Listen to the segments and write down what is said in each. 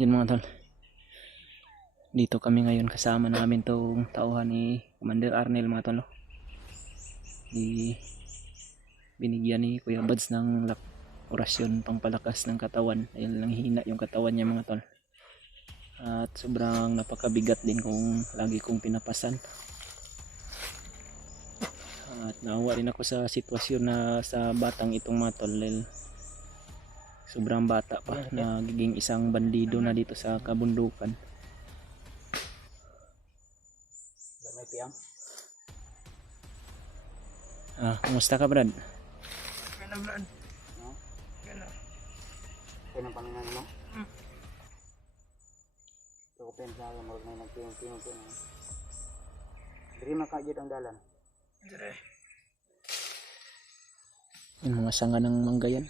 Yun mga tol. Dito kami ngayon kasama namin tong tauhan ni Commander Arnel mga tol. Binigyan ni Kuya Buds ng orasyon pangpalakas ng katawan. Ayun lang hina yung katawan niya mga tol. At sobrang napakabigat din kung lagi kong pinapasan. At naawa rin ako sa sitwasyon na sa batang itong mga tol. Sobrang bata pa, nagiging isang bandido na dito sa kabundukan. May piyang. Kumusta ka, Brad? Okay na, Brad. No? Okay na. Okay na pangalan mo? Ito ko pensaya, mag may nagpiyong-piyong ko na. Diri makajit ang dalan. Diri. Yung mga sanga ng manggayan.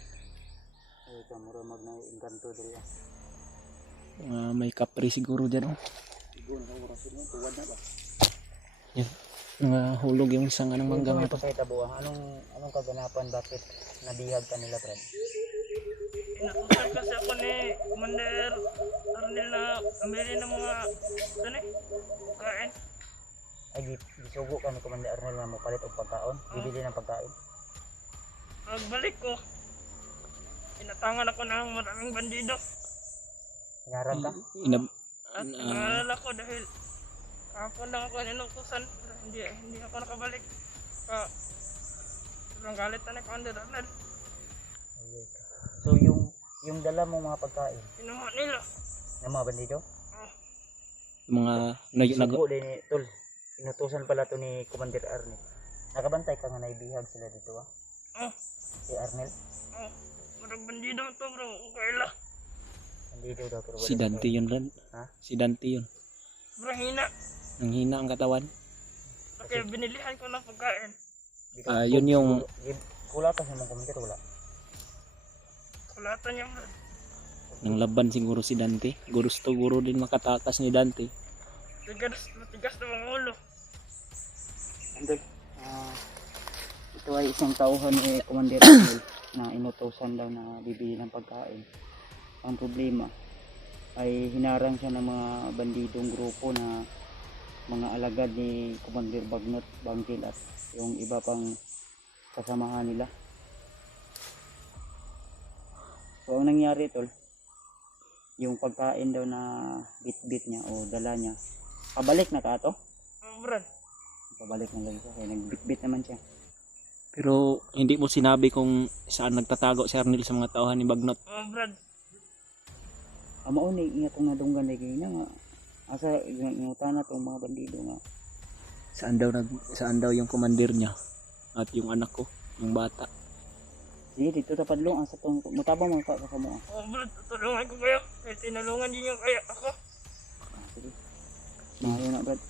Ito, mura mag na-inkanto diri. May kapri siguro dyan. Siguro na orasyon mo, tuwad na ba? Yan. Hulog yung sanga ng mangga. Ito sa itabuang. Anong kaganapan, bakit nabihag ka nila, Brad? Inakusan kasi ako ni Commander Arnel na amili ng mga kain. Ay, gisugo ka ni Commander Arnel na mapalit og pagkaon? Bibili ng pagkain? Pagbalik ko, inatangan ako ng maraming bandido. Hinarang ka? At naalala ko dahil kahapon lang ako inutusan, pero hindi ako nakabalik. Sobrang galit na ni Commander Arnel. Ayay ka. So yung dala mong mga pagkain, Kinuha nila. ng mga bandido? Mga Sugo din ni Tol. Inutusan pala to ni Commander Arnel. Nakabantay ka nga naibihag sila dito ah? Si Arnel? Marang bandido to bro, kaila. Bandido daw pero si Dante yun, Brad. Ha? Si Dante yun. Sobrang hina. Ang hina ang katawan. Kaya binilihan ko ng pagkain. Yun yung... Kulatan sa mga Commander, wala? Kulatan niya bro. Nang laban siguro si Dante. Gusto guro din makatakas ni Dante. Matigas na mga ulo. Andol, ito ay isang tauhan ni Commander Arnel na inutusan daw na bibili ng pagkain. Ang problema ay hinarang siya ng mga bandidong grupo na mga alagad ni Commander Bagnot, Bangkil at yung iba pang kasamahan nila. So ang nangyari tol, yung pagkain daw na bit-bit niya o dala niya, pabalik na ka to? Brad. Pabalik na lang siya, kaya nagbit-bit naman siya. Pero hindi mo sinabi kung saan nagtatago si Arnel sa mga tauhan ni Bagnot. Brad. Amo ni ingat tong nadunggan lagi na nga. Asa ingutan na tong mga bandido nga. Saan daw yung commander niya at yung anak ko, yung bata. Sige, dito ta padlong asa tong mutabang mga ka mo. Brad, tutulungan ko kayo. Kaya tinulungan din yung kaya ako. Sige. Maayo na Brad.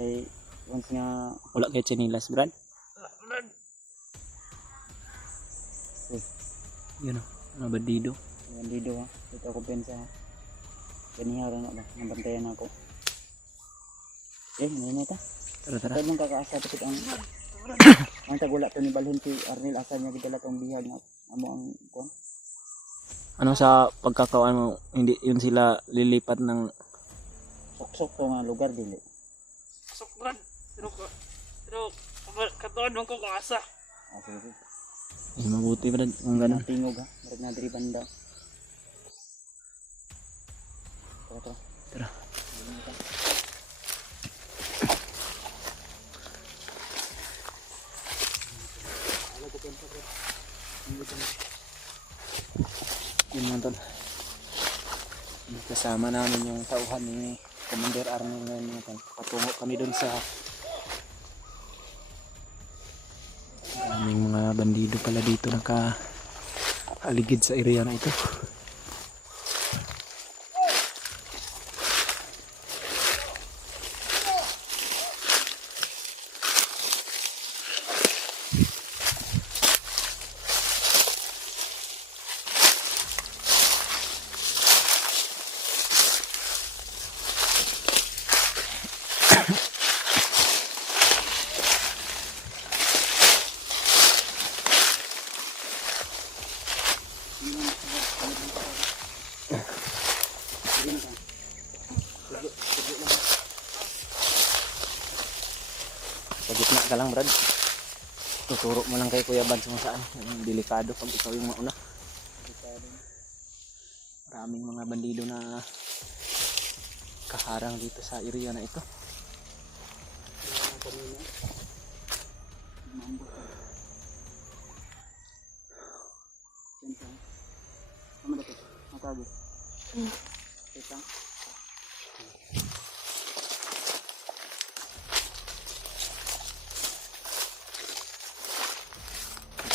Eh once nga Wala kay Chinilas, Brad. Brad. Yun o, mga bandido. bandido ha. Dito ako pensa ha. Ganihara na ba? Nabantayan ako. Ngayon ta. Tara. Ito mong kakaasa tapos ang tagula to ni balhin si Arnel asa niya gidala tong bihag nga. Amo ang kuan. Ano sa pagkakauan mo, hindi yun sila lilipat ng... Sok-sok to nga lugar dili. Sok Brad. Pero katuan mo ko kung asa. Sige. mabuti Brad, kung ganun. Tingog ha. Marag na diri banda. Tara. Yun mga tol. Kasama namin yung tauhan ni Commander Arnel ngayon mga tol. Patungo kami dun sa daming mga bandido pala dito naka-aligid sa area na ito. ka lang Brad. Tuturo mo lang kay Kuya Bad kung saan. Yung delikado pag ikaw yung mauna. Maraming mga bandido na kaharang dito sa area na ito.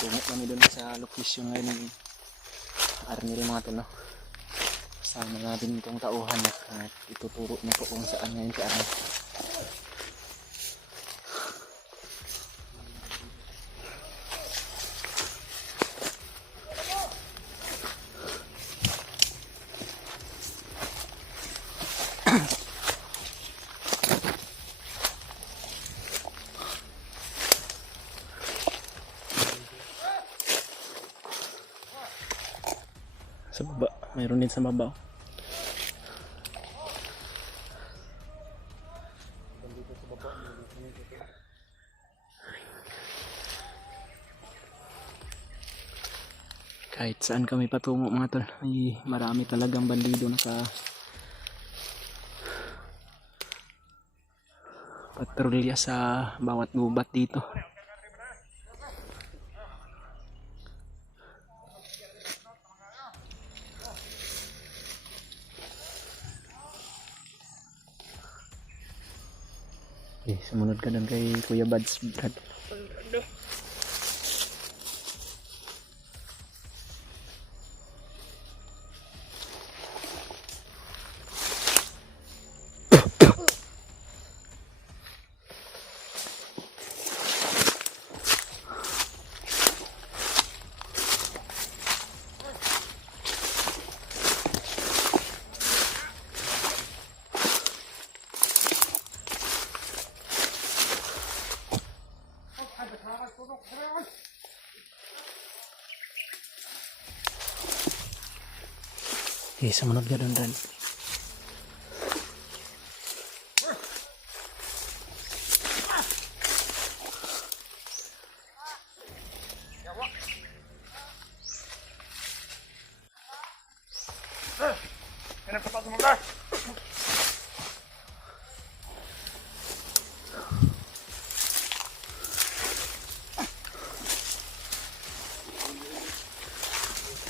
Tungo kami dun sa location ngayon ng Arnil mga tol, no? Kasama natin itong tauhan at ituturo niya po kung saan ngayon si Arnil. Sa baba, mayroon din sa baba. Kahit saan kami patungo mga tol, ay marami talagang bandido naka patrolya sa bawat gubat dito. Sumunod ka doon kay Kuya Bads, Brad. Ano? Sumunod ka doon, Brad.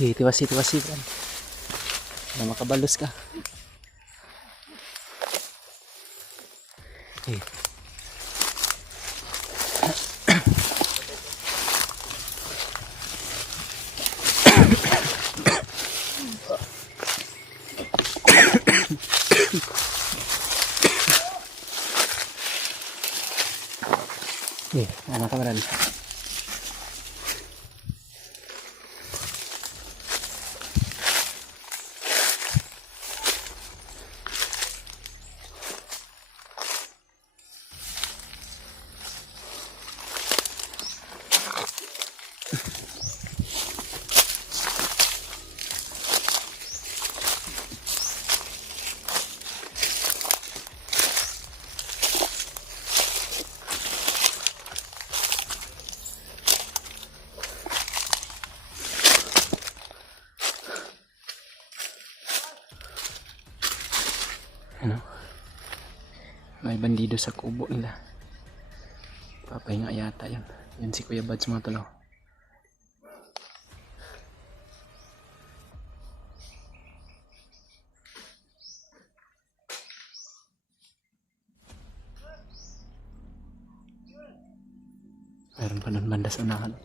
Tiwasi, Brad. Na makabalos ka. Ano ka Brad? Ano? May bandido sa kubo nila. Papahinga yata yun. Yun si Kuya Bads mga tol. Meron pa nun banda sa unahan.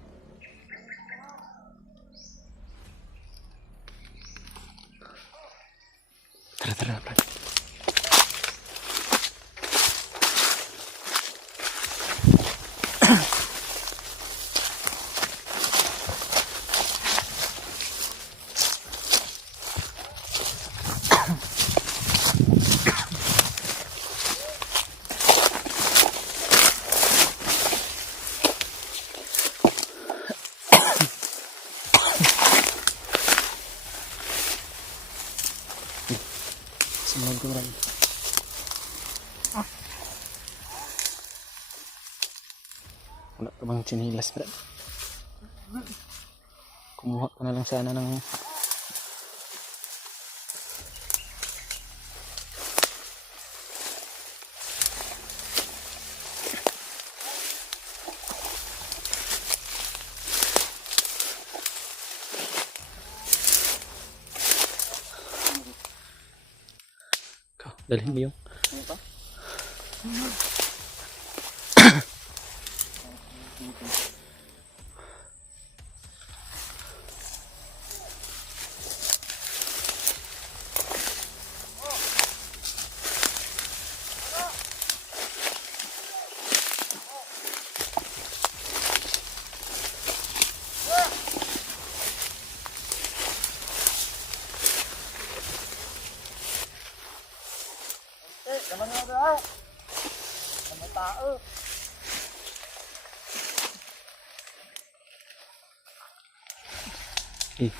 Tara, Brad. Sumunod ko Brad. bang chinilas, Brad? Kumuha ko na lang sana ng dalhin mo yung Ano pa? Naman nga ba? Naman tao. eh.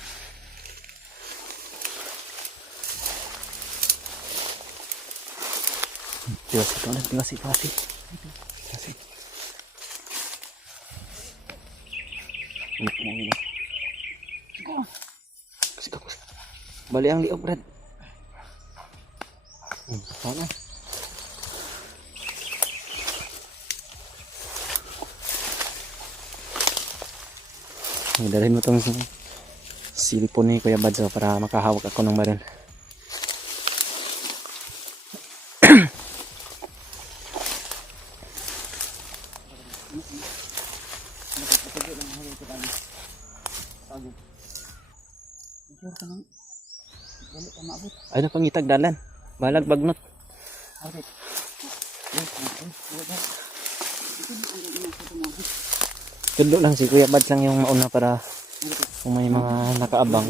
Tiwas ito na, tiwas. Kasi kapos. Bali ang liog, Brad. Sana. Dalhin mo tong silipon ni Kuya Badzo para makahawak ako ng baril. Ay na pangitag dalan. Balag bagnot. Tulo lang si Kuya Bads lang yung mauna para kung may mga nakaabang.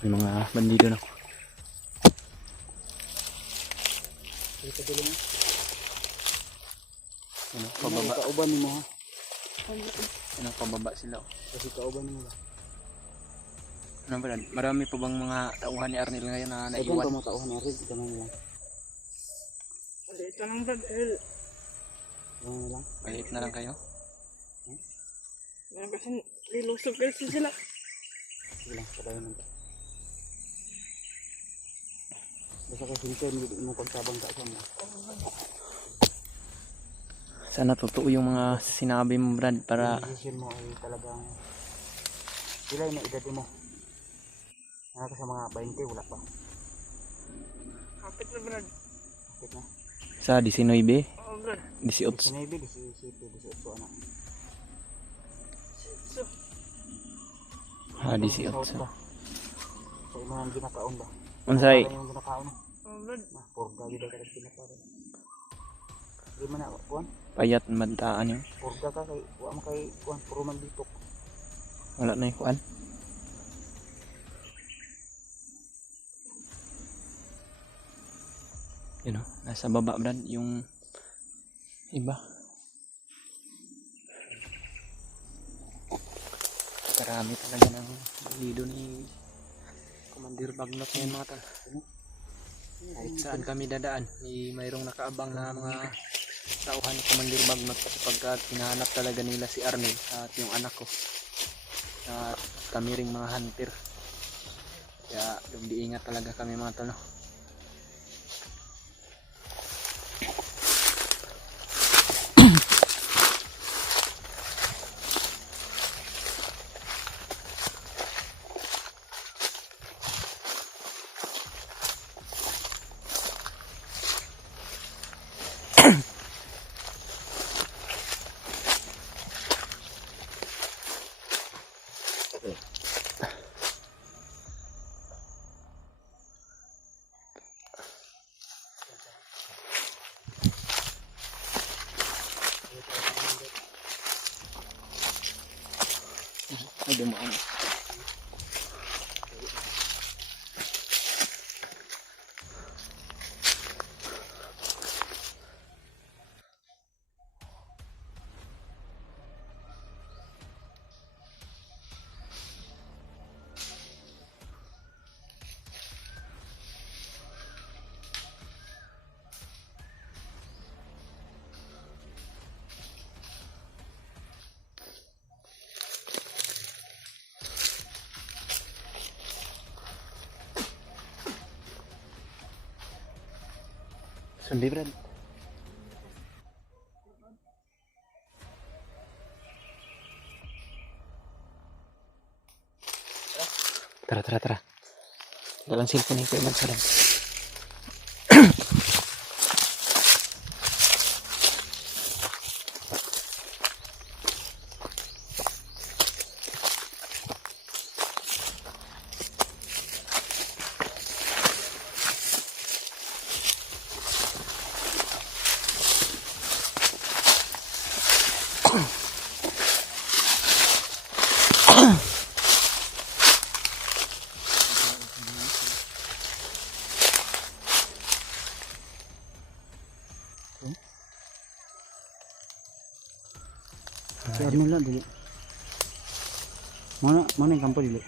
May mga bandido na. Ano, pababa. Kauban mo ha. Ano, pababa sila. Kasi kauban mo ba? Ano ba yan? Marami pa bang mga tauhan ni Arnel ngayon na Iwan naiwan? pa mga tauhan na rin. Ganun lang. Dito lang Brad, dahil Ganun lang. Balik na lang kayo? kasi lilusog kasi sila. Sige lang. Sabayan lang. Basta kasi sincere mo pagsabang ka sa mga. Sana totoo yung mga sinabi mo, Brad, para Yung decision mo ay talagang sila yung edad mo. Naka sa mga 20, wala pa. Kapit na Brad. Bakit na? sa 19, Oo Brad. 18. Sa Navy, 17, 18 anak. So, Ah, 18. Sa imo ang ginakaon ba? Unsay? Ano yung ginakaon mo? oo Brad. Nah, purga gid ka rin ginakaon. Di man na kuan? Payat mantaan yun. Purga ka kay wa man kay kuan puro man bitok. Wala na yung kuan. Yun o, nasa baba, Brad, yung iba. Karami talaga ng lido ni Commander Bagnot ngayon, mga tal. Kahit saan kami dadaan, may mayroong nakaabang na mga tauhan ni Commander Bagnot kasi pagka hinahanap talaga nila si Arnel at yung anak ko at kami ring mga hunter, kaya iingat talaga kami, mga tal, no? Ay, dumaan. Sundi Brad. Tara, tara, tara. Dalang cellphone ni Kuya Mads lang. Si Arnel lang dili. Mana yung kampo dili.